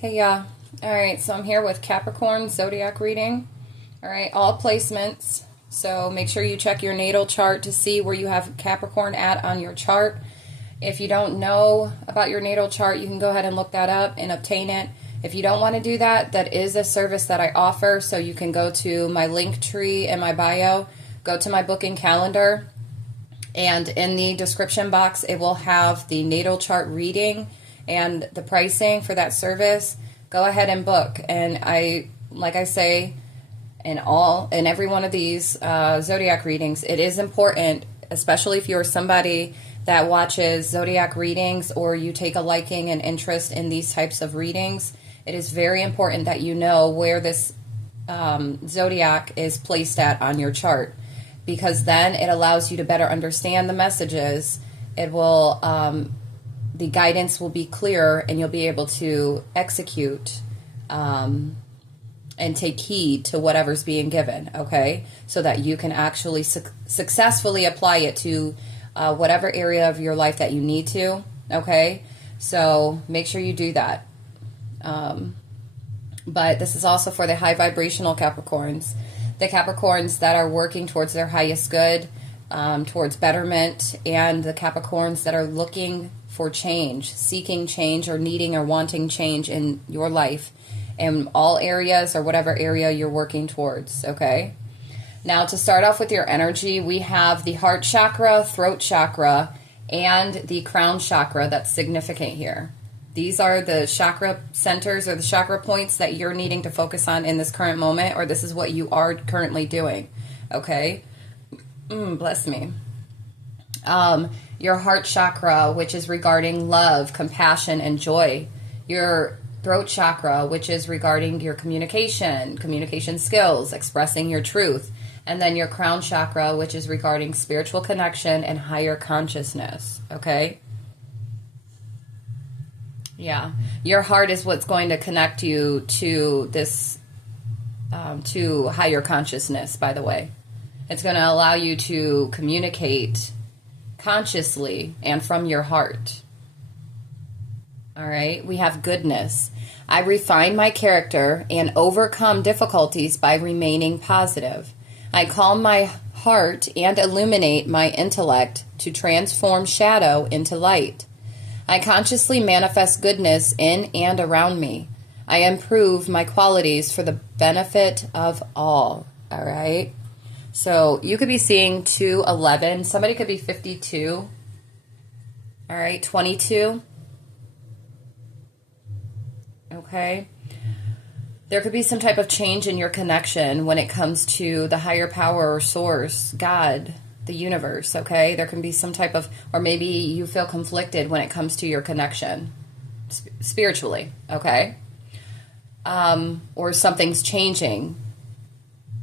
Hey, yeah. All right, so I'm here with Capricorn zodiac reading. All right, all placements. So make sure you check your natal chart to see where you have Capricorn at on your chart. If you don't know about your natal chart, you can go ahead and look that up and obtain it. If you don't want to do that, that is a service that I offer. So you can go to my Linktree in my bio, go to my booking calendar, and in the description box, it will have the natal chart reading and the pricing for that service. Go ahead and book. And like I say, in every one of these zodiac readings, it is important, especially if you're somebody that watches zodiac readings or you take a liking and interest in these types of readings. It is very important that you know where this zodiac is placed at on your chart, because then it allows you to better understand the messages. It will, the guidance will be clearer, and you'll be able to execute and take heed to whatever's being given, okay? So that you can actually successfully apply it to whatever area of your life that you need to, okay? So make sure you do that. But this is also for the high vibrational Capricorns. The Capricorns that are working towards their highest good, towards betterment, and the Capricorns that are looking for change, seeking change, or needing or wanting change in your life in all areas or whatever area you're working towards, okay? Now, to start off with your energy, we have the heart chakra, throat chakra, and the crown chakra that's significant here. These are the chakra centers or the chakra points that you're needing to focus on in this current moment, or this is what you are currently doing, okay? Bless me. Your heart chakra, which is regarding love, compassion, and joy. Your throat chakra, which is regarding your communication skills, expressing your truth. And then your crown chakra, which is regarding spiritual connection and higher consciousness, okay? Yeah, your heart is what's going to connect you to this, to higher consciousness, by the way. It's going to allow you to communicate consciously and from your heart. All right, we have goodness. I refine my character and overcome difficulties by remaining positive. I calm my heart and illuminate my intellect to transform shadow into light. I consciously manifest goodness in and around me. I improve my qualities for the benefit of all. All right. So you could be seeing 211. Somebody could be 52. All right. 22. Okay. There could be some type of change in your connection when it comes to the higher power or source, God, the universe, okay? There can be some type of, or maybe you feel conflicted when it comes to your connection spiritually, okay? Or something's changing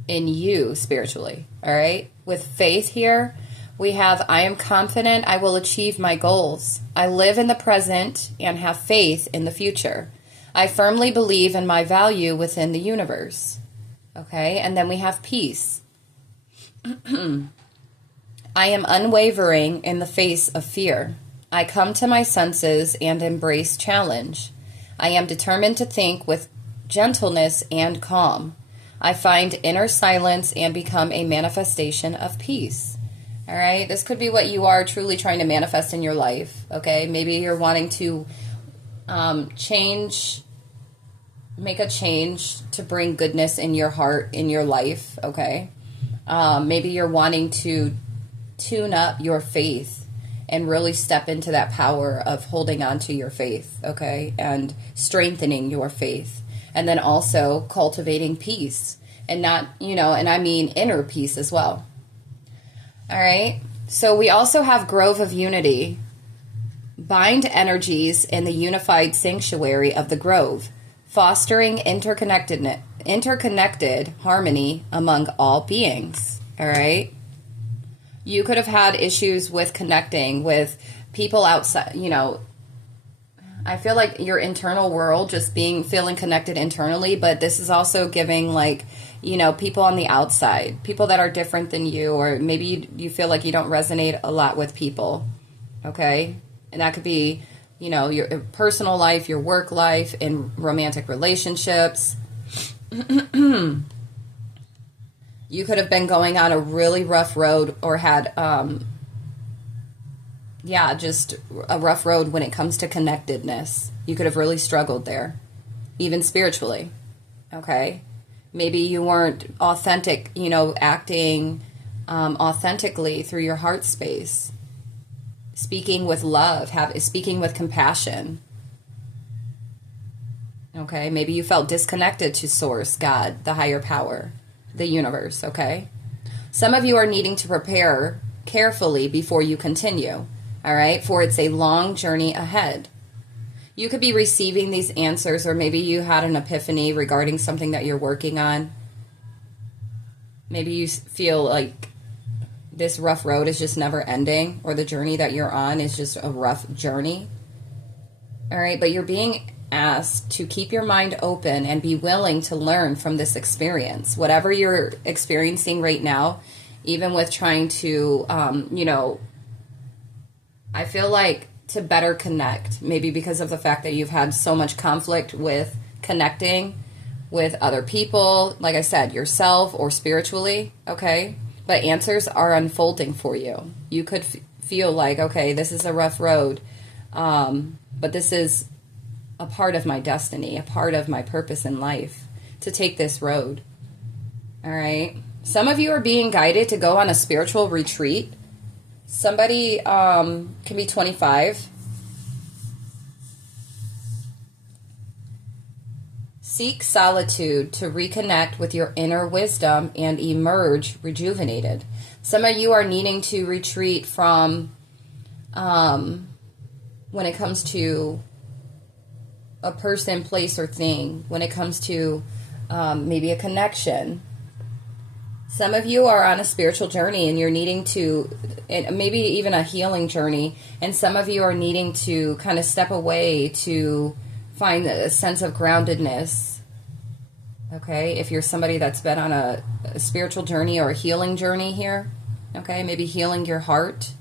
in you spiritually, all right? With faith here, we have, I am confident I will achieve my goals. I live in the present and have faith in the future. I firmly believe in my value within the universe, okay? And then we have peace. I am unwavering in the face of fear. I come to my senses and embrace challenge. I am determined to think with gentleness and calm. I find inner silence and become a manifestation of peace. All right, this could be what you are truly trying to manifest in your life, okay? Maybe you're wanting to make a change to bring goodness in your heart, in your life, okay? Maybe you're wanting to tune up your faith and really step into that power of holding on to your faith, okay? And strengthening your faith. And then also cultivating peace. And not, and I mean inner peace as well. All right? So we also have Grove of Unity. Bind energies in the unified sanctuary of the grove, fostering interconnected harmony among all beings. All right? You could have had issues with connecting with people outside, I feel like your internal world just feeling connected internally, but this is also giving people on the outside, people that are different than you, or maybe you feel like you don't resonate a lot with people, okay? And that could be you know, your personal life, your work life, in romantic relationships. You could have been going on a really rough road or had, just a rough road when it comes to connectedness. You could have really struggled there, even spiritually. Okay? Maybe you weren't authentic, you know, acting authentically through your heart space. Speaking with love, speaking with compassion. Okay? Maybe you felt disconnected to Source, God, the higher power, the universe, okay? Some of you are needing to prepare carefully before you continue, all right? For it's a long journey ahead. You could be receiving these answers, or maybe you had an epiphany regarding something that you're working on. Maybe you feel like this rough road is just never ending, or the journey that you're on is just a rough journey. All right, but you're being asked to keep your mind open and be willing to learn from this experience. Whatever you're experiencing right now, even with trying to, I feel like to better connect, maybe because of the fact that you've had so much conflict with connecting with other people, like I said, yourself or spiritually, okay? But answers are unfolding for you. You could feel like, okay, this is a rough road, but this is a part of my destiny, a part of my purpose in life, to take this road. All right? Some of you are being guided to go on a spiritual retreat. Somebody can be 25. Seek solitude to reconnect with your inner wisdom and emerge rejuvenated. Some of you are needing to retreat from, when it comes to a person, place, or thing, when it comes to maybe a connection. Some of you are on a spiritual journey and you're needing to, and maybe even a healing journey, and some of you are needing to kind of step away to find a sense of groundedness. Okay, if you're somebody that's been on a spiritual journey or a healing journey here, okay, maybe healing your heart,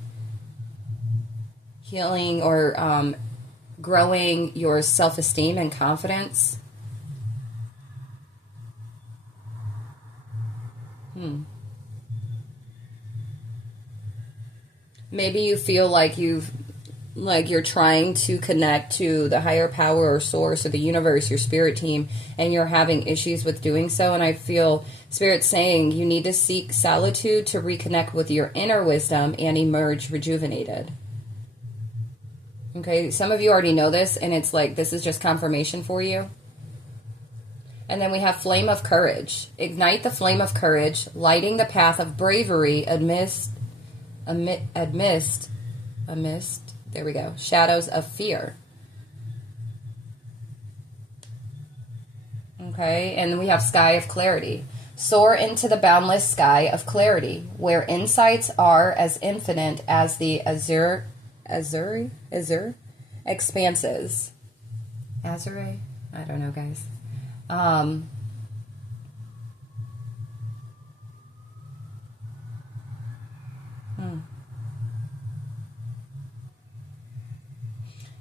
healing or growing your self-esteem and confidence. Maybe you feel like you're trying to connect to the higher power or source or the universe, your spirit team, and you're having issues with doing so. And I feel Spirit saying you need to seek solitude to reconnect with your inner wisdom and emerge rejuvenated. Okay, some of you already know this, and it's like this is just confirmation for you. And then we have flame of courage. Ignite the flame of courage, lighting the path of bravery amidst, there we go, shadows of fear. Okay, and then we have sky of clarity. Soar into the boundless sky of clarity, where insights are as infinite as the azure expanses. Azure? I don't know, guys.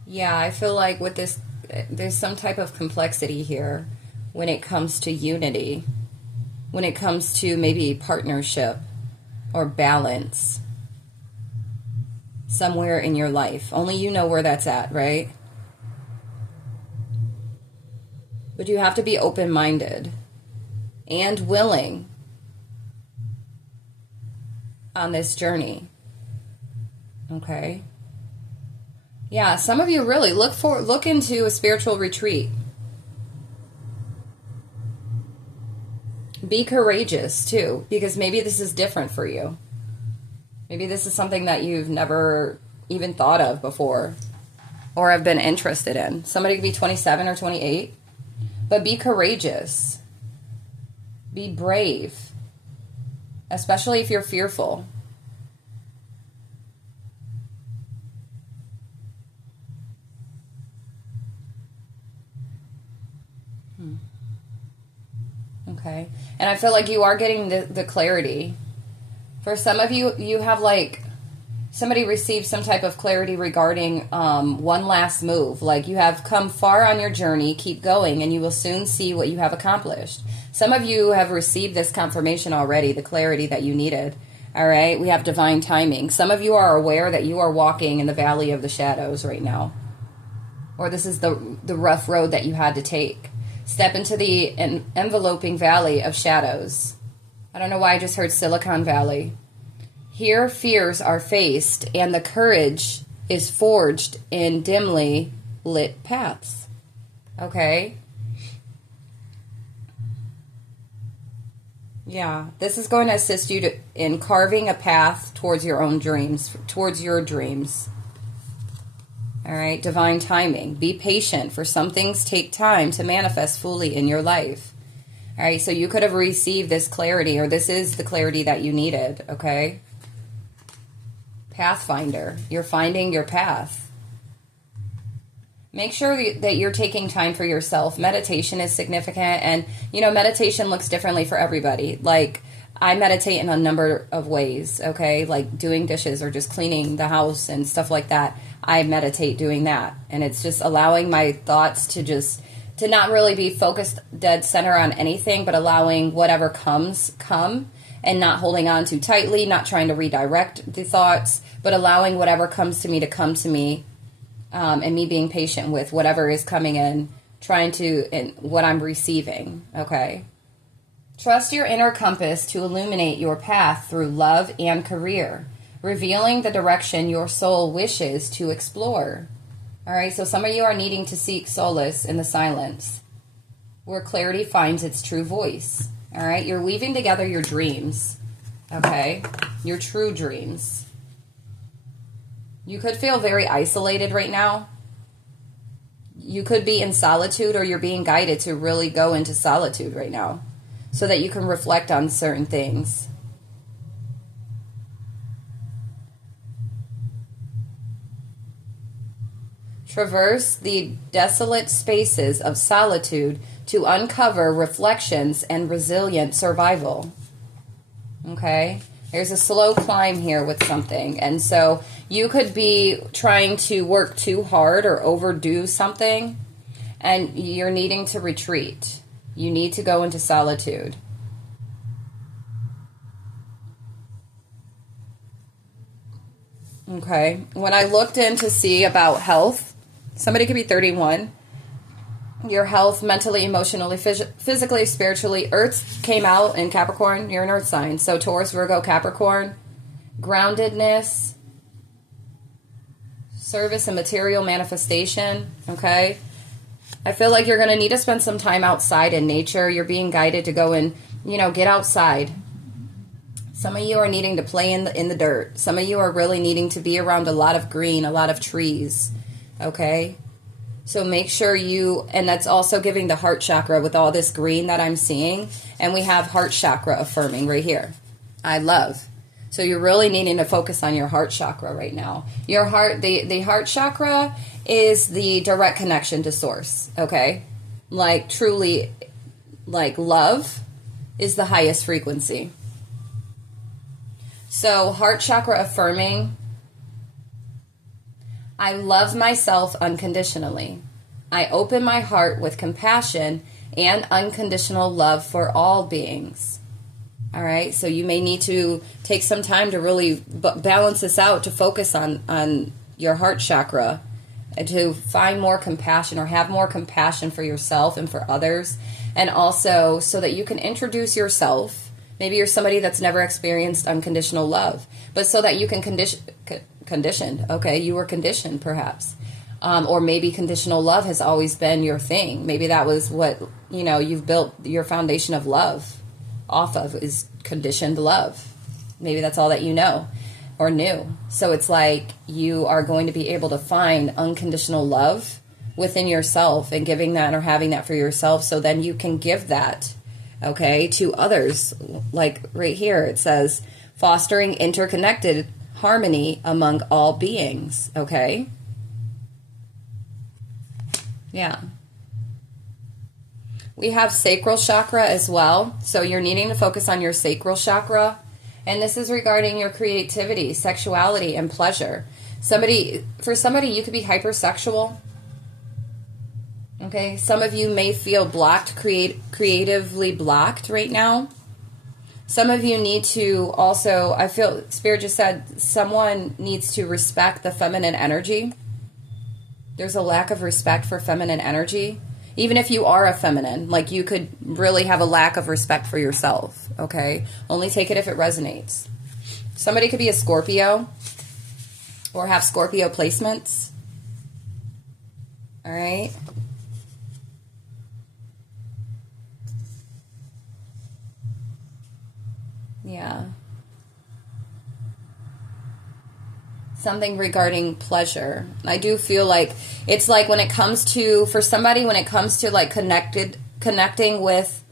Yeah, I feel like with this, there's some type of complexity here when it comes to unity, when it comes to maybe partnership or balance somewhere in your life. Only you know where that's at, right? But you have to be open-minded and willing on this journey. Okay? Yeah, some of you really look into a spiritual retreat. Be courageous too, because maybe this is different for you. Maybe this is something that you've never even thought of before or have been interested in. Somebody could be 27 or 28, but be courageous. Be brave, especially if you're fearful. Okay. And I feel like you are getting the clarity. For some of you, you have like somebody received some type of clarity regarding one last move. Like, you have come far on your journey, keep going, and you will soon see what you have accomplished. Some of you have received this confirmation already, the clarity that you needed. All right, we have divine timing. Some of you are aware that you are walking in the valley of the shadows right now. Or this is the rough road that you had to take. Step into the enveloping valley of shadows. I don't know why I just heard Silicon Valley. Here fears are faced, and the courage is forged in dimly lit paths. Okay? Yeah, this is going to assist you in carving a path towards your own dreams, towards your dreams. All right, divine timing. Be patient, for some things take time to manifest fully in your life. All right, so you could have received this clarity, or this is the clarity that you needed, okay? Pathfinder. You're finding your path. Make sure that you're taking time for yourself. Meditation is significant, and, you know, meditation looks differently for everybody. Like, I meditate in a number of ways, okay? Like doing dishes or just cleaning the house and stuff like that. I meditate doing that. And it's just allowing my thoughts to not really be focused dead center on anything, but allowing whatever come, and not holding on too tightly, not trying to redirect the thoughts, but allowing whatever comes to me to come to me, and me being patient with whatever is coming in, and what I'm receiving, okay? Trust your inner compass to illuminate your path through love and career, revealing the direction your soul wishes to explore. All right, so some of you are needing to seek solace in the silence, where clarity finds its true voice. All right, you're weaving together your dreams, okay? Your true dreams. You could feel very isolated right now. You could be in solitude, or you're being guided to really go into solitude right now, so that you can reflect on certain things. Traverse the desolate spaces of solitude to uncover reflections and resilient survival. Okay? There's a slow climb here with something. And so you could be trying to work too hard or overdo something, and you're needing to retreat. You need to go into solitude. Okay. When I looked in to see about health, somebody could be 31. Your health, mentally, emotionally, physically, spiritually. Earth came out in Capricorn. You're an Earth sign. So Taurus, Virgo, Capricorn. Groundedness. Service and material manifestation. Okay. I feel like you're going to need to spend some time outside in nature. You're being guided to go and, get outside. Some of you are needing to play in the dirt. Some of you are really needing to be around a lot of green, a lot of trees. Okay? So make sure and that's also giving the heart chakra with all this green that I'm seeing. And we have heart chakra affirming right here. I love. So you're really needing to focus on your heart chakra right now. Your heart, the heart chakra is the direct connection to source, okay? Like truly, like love is the highest frequency. So heart chakra affirming, I love myself unconditionally. I open my heart with compassion and unconditional love for all beings. All right, so you may need to take some time to really balance this out, to focus on your heart chakra, and to find more compassion or have more compassion for yourself and for others, and also so that you can introduce yourself. Maybe you're somebody that's never experienced unconditional love, but so that you can conditioned. Okay, you were conditioned perhaps. Or maybe conditional love has always been your thing. Maybe that was what, you've built your foundation of love off of, is conditioned love. Maybe that's all that you know or knew. So it's like you are going to be able to find unconditional love within yourself and giving that or having that for yourself, so then you can give that, okay, to others. Like right here, it says fostering interconnected harmony among all beings, okay? Yeah. We have sacral chakra as well. So you're needing to focus on your sacral chakra And this is regarding your creativity, sexuality, and pleasure. For somebody, you could be hypersexual. Okay, some of you may feel blocked, creatively blocked right now. Some of you need to also, I feel Spirit just said, someone needs to respect the feminine energy. There's a lack of respect for feminine energy. Even if you are a feminine, like you could really have a lack of respect for yourself, okay? Only take it if it resonates. Somebody could be a Scorpio or have Scorpio placements. All right? Yeah. Something regarding pleasure. I do feel like it's like when it comes to, for somebody, when it comes to like connecting with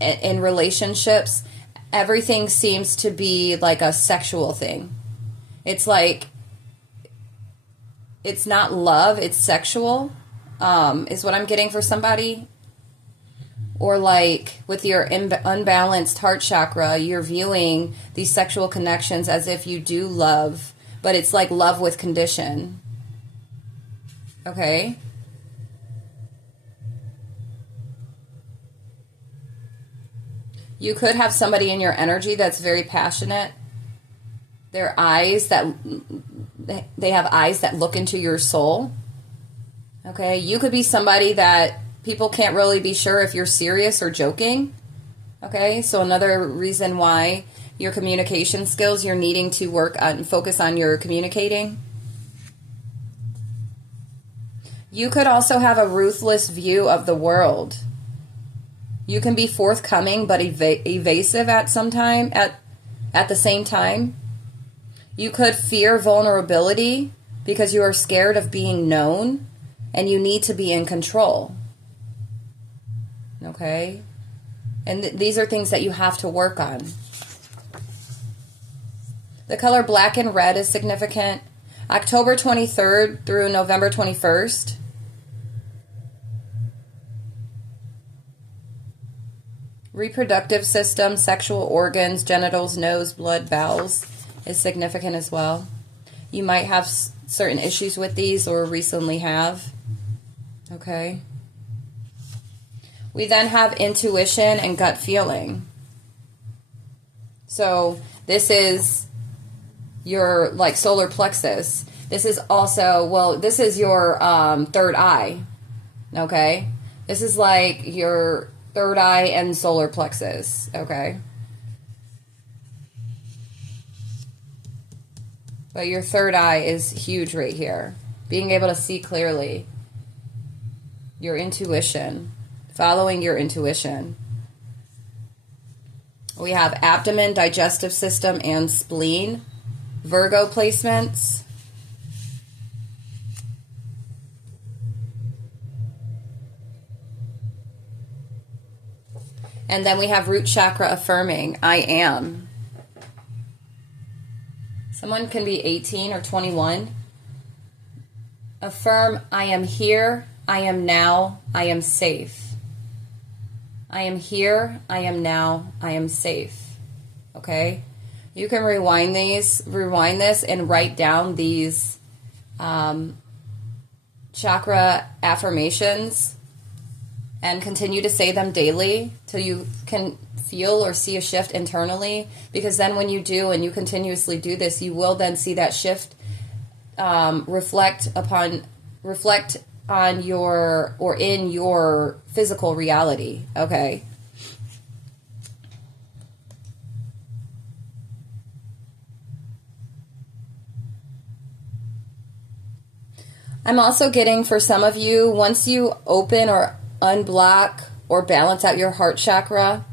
in relationships, everything seems to be like a sexual thing. It's like, it's not love, it's sexual, is what I'm getting for somebody. Or like with your unbalanced heart chakra, you're viewing these sexual connections as if you do love, but it's like love with condition. Okay? You could have somebody in your energy that's very passionate. They have eyes that look into your soul. Okay? You could be somebody that people can't really be sure if you're serious or joking. Okay, so another reason why your communication skills, you're needing to work on, focus on your communicating. You could also have a ruthless view of the world. You can be forthcoming but evasive at the same time. You could fear vulnerability because you are scared of being known and you need to be in control. Okay? And these are things that you have to work on. The color black and red is significant. October 23rd through November 21st. Reproductive system, sexual organs, genitals, nose, blood, bowels is significant as well. You might have certain issues with these or recently have. Okay? We then have intuition and gut feeling. So this is your like solar plexus. This is also, well, this is your third eye. Okay? This is like your third eye and solar plexus. Okay? But your third eye is huge right here. Being able to see clearly. Your intuition. Following your intuition. We have abdomen, digestive system, and spleen. Virgo placements. And then we have root chakra affirming, I am. Someone can be 18 or 21. Affirm, I am here, I am now, I am safe. I am here, I am now, I am safe. Okay? You can rewind this and write down these chakra affirmations and continue to say them daily till you can feel or see a shift internally, because then when you do and you continuously do this, you will then see that shift reflect on your or in your physical reality. Okay. I'm also getting for some of you, once you open or unblock or balance out your heart chakra,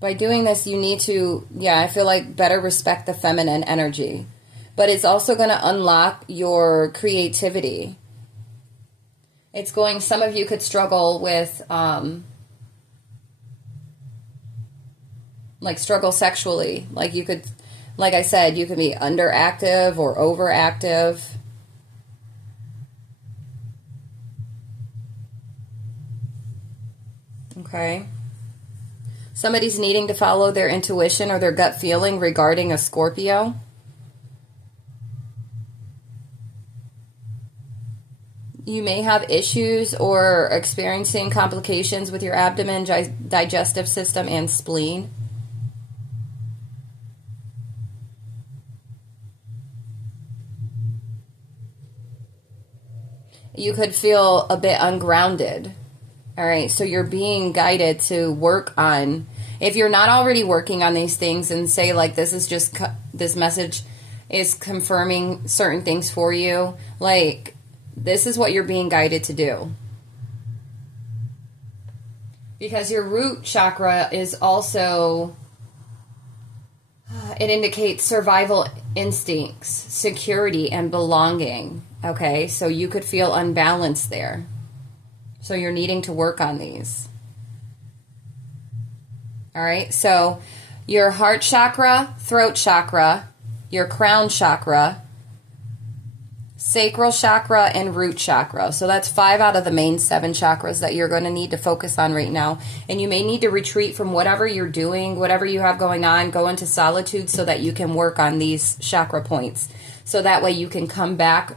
by doing this you need to, I feel like better respect the feminine energy. But it's also going to unlock your creativity. It's going, some of you could struggle with, struggle sexually. Like you could, like I said, you could be underactive or overactive. Okay. Somebody's needing to follow their intuition or their gut feeling regarding a Scorpio. You may have issues or experiencing complications with your abdomen, digestive system, and spleen. You could feel a bit ungrounded. All right, so you're being guided to work on, if you're not already working on these things, and say like this is just, this message is confirming certain things for you, like this is what you're being guided to do. Because your root chakra is also, it indicates survival instincts, security, and belonging. Okay, so you could feel unbalanced there. So you're needing to work on these. All right, so your heart chakra, throat chakra, your crown chakra, sacral chakra, and root chakra. So that's 5 out of the main 7 chakras that you're going to need to focus on right now. And you may need to retreat from whatever you're doing, whatever you have going on, go into solitude so that you can work on these chakra points. So that way you can come back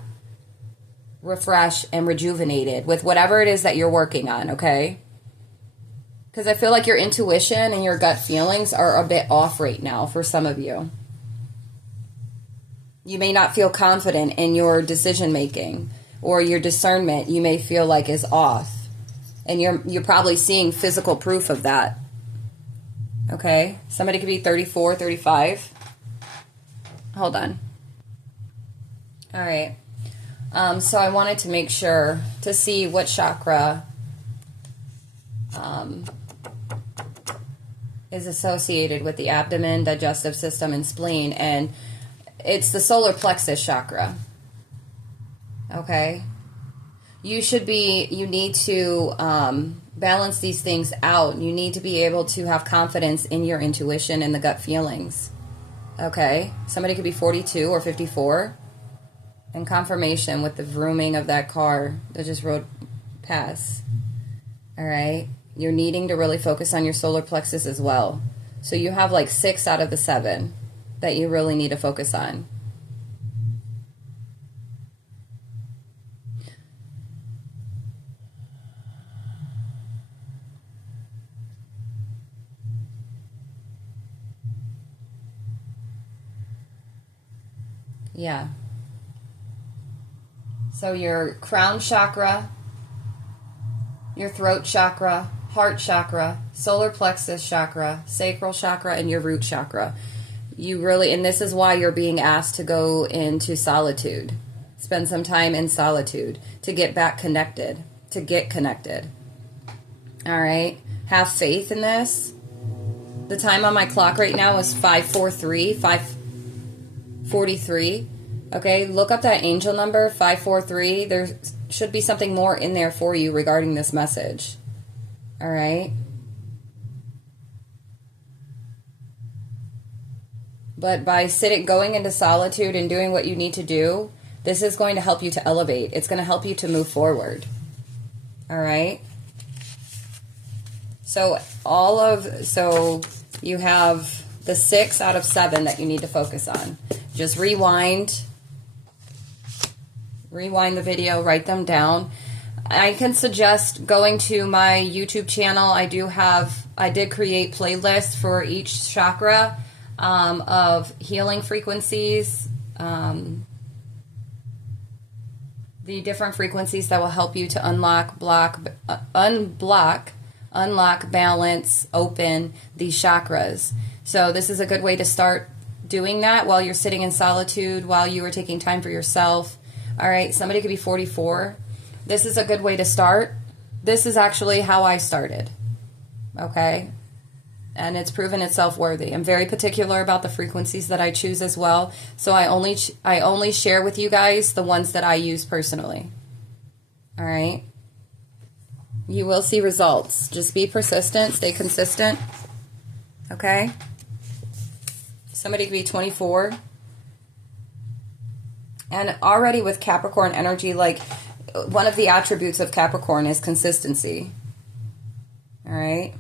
refreshed and rejuvenated with whatever it is that you're working on, okay? Because I feel like your intuition and your gut feelings are a bit off right now for some of you. You may not feel confident in your decision making, or your discernment you may feel like is off. And you're probably seeing physical proof of that. Okay? Somebody could be 34, 35. Hold on. All right. So I wanted to make sure to see what chakra is associated with the abdomen, digestive system, and spleen. And it's the solar plexus chakra. Okay? You need to balance these things out. You need to be able to have confidence in your intuition and the gut feelings. Okay? Somebody could be 42 or 54. And confirmation with the vrooming of that car that just rode past. All right? You're needing to really focus on your solar plexus as well. So you have like 6 out of the 7 that you really need to focus on. Yeah. So your crown chakra, your throat chakra, heart chakra, solar plexus chakra, sacral chakra, and your root chakra. And this is why you're being asked to go into solitude. Spend some time in solitude to get back connected, to get connected. All right? Have faith in this. The time on my clock right now is 5:43. Okay, look up that angel number, 543. There should be something more in there for you regarding this message. All right? But by going into solitude and doing what you need to do, this is going to help you to elevate. It's going to help you to move forward. All right? So you have the 6 out of 7 that you need to focus on. Just rewind the video, write them down. I can suggest going to my YouTube channel. I did create playlists for each chakra of healing frequencies, the different frequencies that will help you to unlock, balance, open these chakras. So this is a good way to start doing that while you're sitting in solitude, while you are taking time for yourself. All right, somebody could be 44. This is a good way to start. This is actually how I started. Okay? And it's proven itself worthy. I'm very particular about the frequencies that I choose as well. So I only share with you guys the ones that I use personally. All right? You will see results. Just be persistent, stay consistent. Okay? Somebody could be 24. And already with Capricorn energy, like one of the attributes of Capricorn is consistency. All right?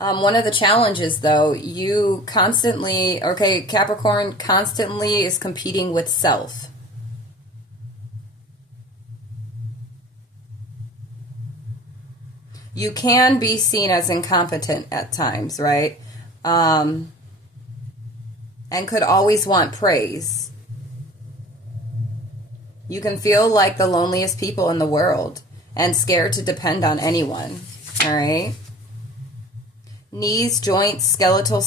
One of the challenges, though, you constantly, okay, Capricorn constantly is competing with self. You can be seen as incompetent at times, right? And could always want praise. You can feel like the loneliest people in the world and scared to depend on anyone, all right? Knees, joints, skeletal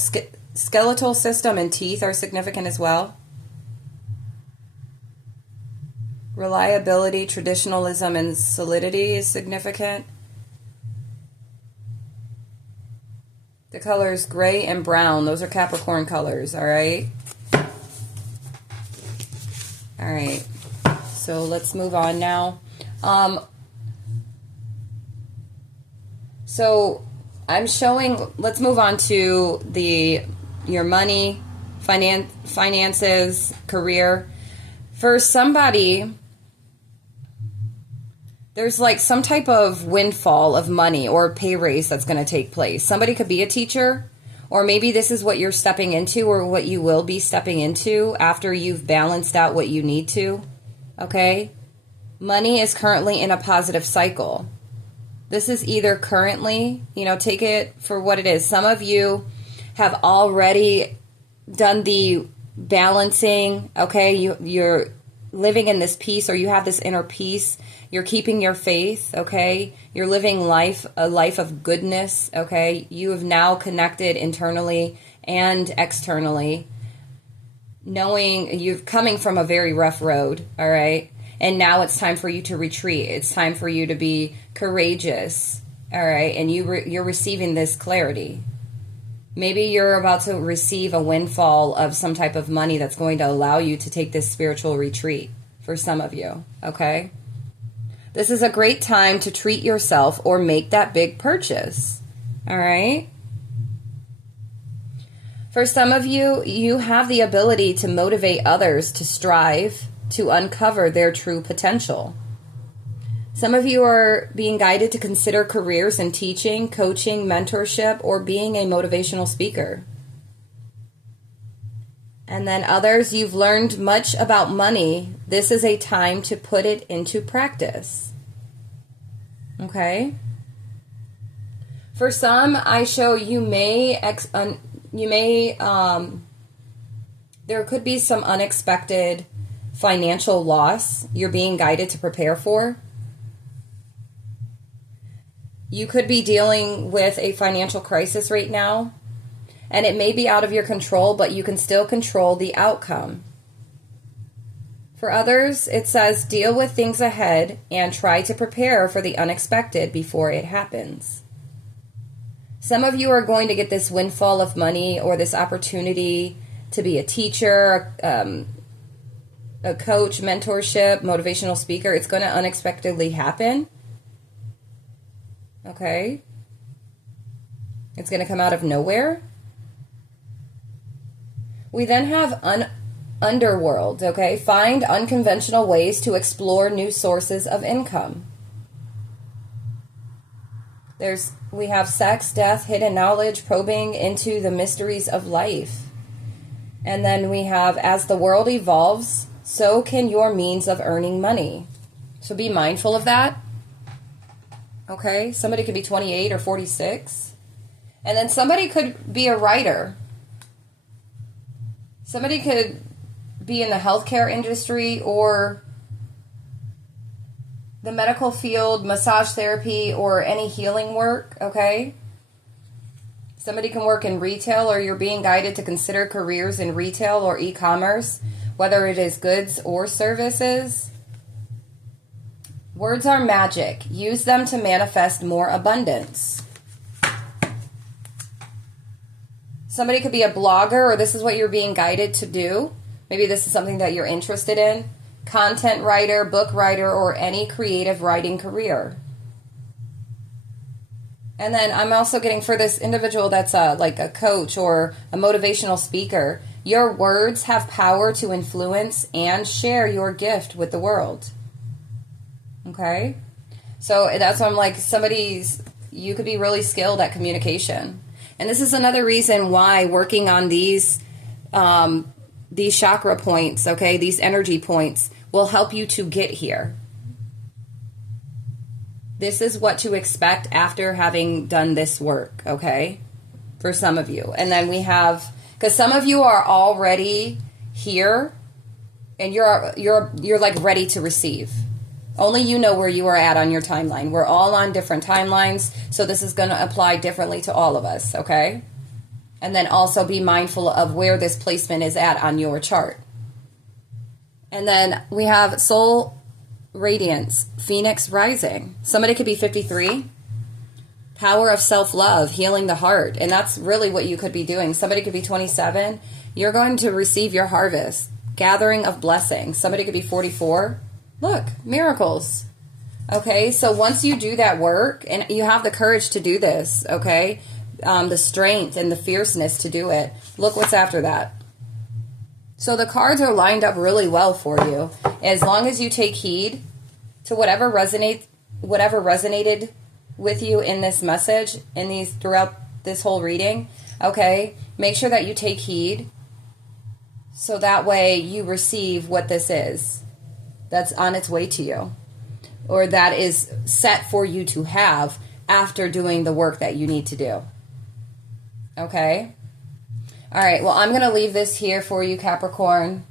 system, and teeth are significant as well. Reliability, traditionalism, and solidity is significant. The colors gray and brown, those are Capricorn colors, all right? All right, so let's move on now. So I'm showing, let's move on to your money, finances, career. For somebody, there's like some type of windfall of money or pay raise that's going to take place. Somebody could be a teacher, or maybe this is what you're stepping into or what you will be stepping into after you've balanced out what you need to, okay? Money is currently in a positive cycle. This is either currently, take it for what it is. Some of you have already done the balancing, okay? You're living in this peace, or you have this inner peace. You're keeping your faith, okay? You're living a life of goodness, okay? You have now connected internally and externally, knowing you're coming from a very rough road, all right? And now it's time for you to retreat. It's time for you to be courageous, all right? And you're receiving this clarity. Maybe you're about to receive a windfall of some type of money that's going to allow you to take this spiritual retreat for some of you, okay? This is a great time to treat yourself or make that big purchase, all right? For some of you, you have the ability to motivate others to strive to uncover their true potential. Some of you are being guided to consider careers in teaching, coaching, mentorship, or being a motivational speaker. And then others, you've learned much about money. This is a time to put it into practice. Okay? For some, I show there could be some unexpected financial loss you're being guided to prepare for. You could be dealing with a financial crisis right now, and it may be out of your control, but you can still control the outcome. For others, it says deal with things ahead and try to prepare for the unexpected before it happens. Some of you are going to get this windfall of money or this opportunity to be a teacher, a coach, mentorship, motivational speaker. It's going to unexpectedly happen. Okay? It's going to come out of nowhere. We then have underworld, okay? Find unconventional ways to explore new sources of income. We have sex, death, hidden knowledge, probing into the mysteries of life. And then we have, as the world evolves, so can your means of earning money. So be mindful of that. Okay? Somebody could be 28 or 46. And then somebody could be a writer. Somebody could be in the healthcare industry or the medical field, massage therapy, or any healing work, okay? Somebody can work in retail, or you're being guided to consider careers in retail or e-commerce, whether it is goods or services. Words are magic. Use them to manifest more abundance. Somebody could be a blogger, or this is what you're being guided to do. Maybe this is something that you're interested in. Content writer, book writer, or any creative writing career. And then I'm also getting for this individual that's like a coach or a motivational speaker. Your words have power to influence and share your gift with the world. Okay? So that's why I'm like, you could be really skilled at communication. And this is another reason why working on these chakra points, okay, these energy points, will help you to get here. This is what to expect after having done this work, okay, for some of you. And then we have, because some of you are already here and you're like ready to receive. Only you know where you are at on your timeline. We're all on different timelines, so this is going to apply differently to all of us, okay? And then also be mindful of where this placement is at on your chart. And then we have Soul Radiance, Phoenix Rising. Somebody could be 53. Power of self-love, healing the heart. And that's really what you could be doing. Somebody could be 27. You're going to receive your harvest. Gathering of blessings. Somebody could be 44. Look, miracles. Okay, so once you do that work, and you have the courage to do this, okay, the strength and the fierceness to do it, look what's after that. So the cards are lined up really well for you. As long as you take heed to whatever resonated with you in this message, in these throughout this whole reading, okay, make sure that you take heed so that way you receive what this is that's on its way to you, or that is set for you to have after doing the work that you need to do. Okay? All right, well, I'm going to leave this here for you, Capricorn.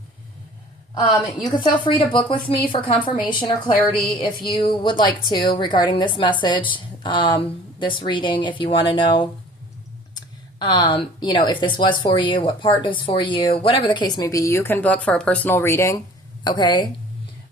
You can feel free to book with me for confirmation or clarity if you would like to regarding this message, this reading, if you want to know, if this was for you, what part is for you, whatever the case may be. You can book for a personal reading, okay?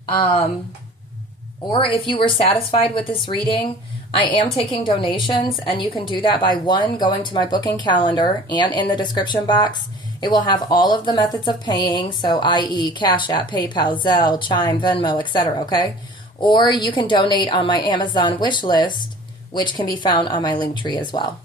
Or if you were satisfied with this reading, I am taking donations, and you can do that by going to my booking calendar, and in the description box, it will have all of the methods of paying, so i.e. CashApp, PayPal, Zelle, Chime, Venmo, etc., okay? Or you can donate on my Amazon wish list, which can be found on my Linktree as well.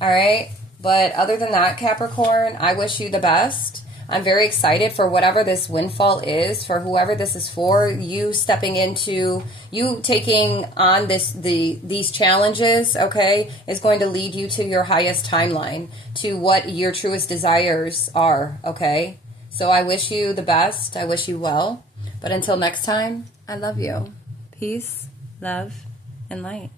All right? But other than that, Capricorn, I wish you the best. I'm very excited for whatever this windfall is, for whoever this is for, you stepping into, you taking on these challenges, okay, is going to lead you to your highest timeline, to what your truest desires are, okay? So I wish you the best. I wish you well. But until next time, I love you. Peace, love, and light.